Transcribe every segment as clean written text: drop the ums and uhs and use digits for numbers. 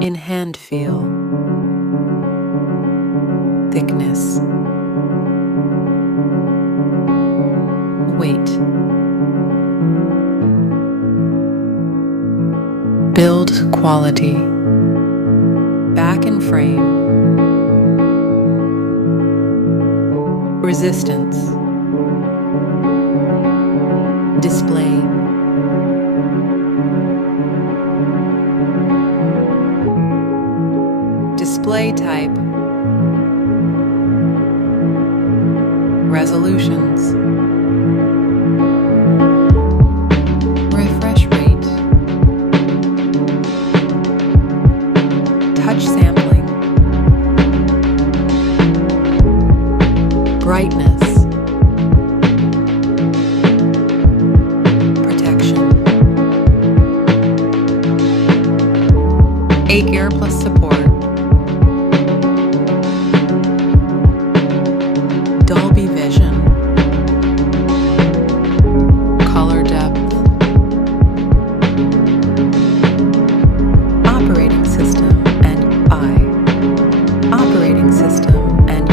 In hand feel, thickness, weight, build quality, back and frame, resistance, display, display type, resolutions, refresh rate, touch sampling, brightness, protection, 8-gear plus support, Dolby Vision, color depth, operating system and operating system and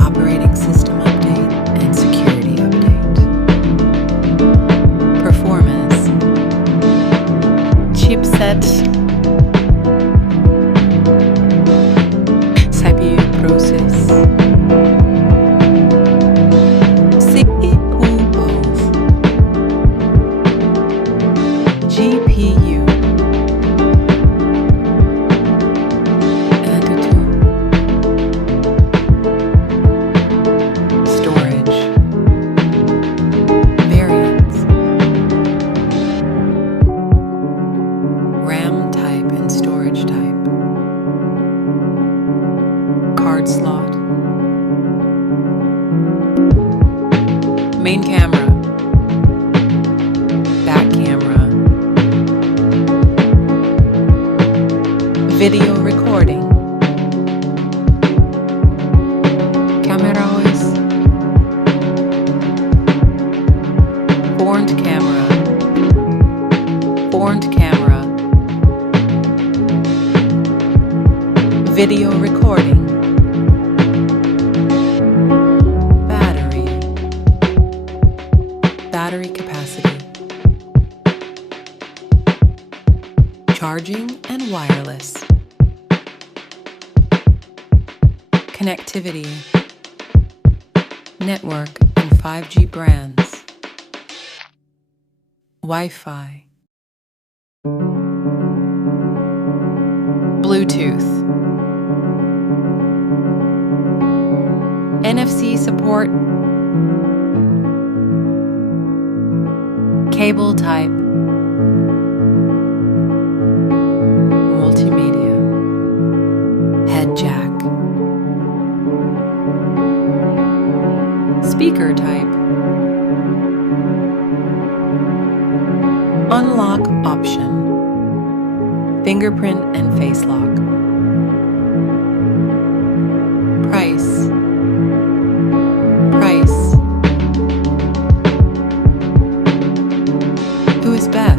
operating system update and security update, performance, chipset, CPU process, GPU, Antutu, storage, variants, RAM type and storage type, card slot, main camera, back camera, video recording, camera OS, front camera, video recording, battery capacity, charging and wireless, connectivity, network and 5G brands, Wi-Fi, Bluetooth, NFC support, cable type, multimedia, head jack, speaker type, unlock option, fingerprint and face lock, price, who is best?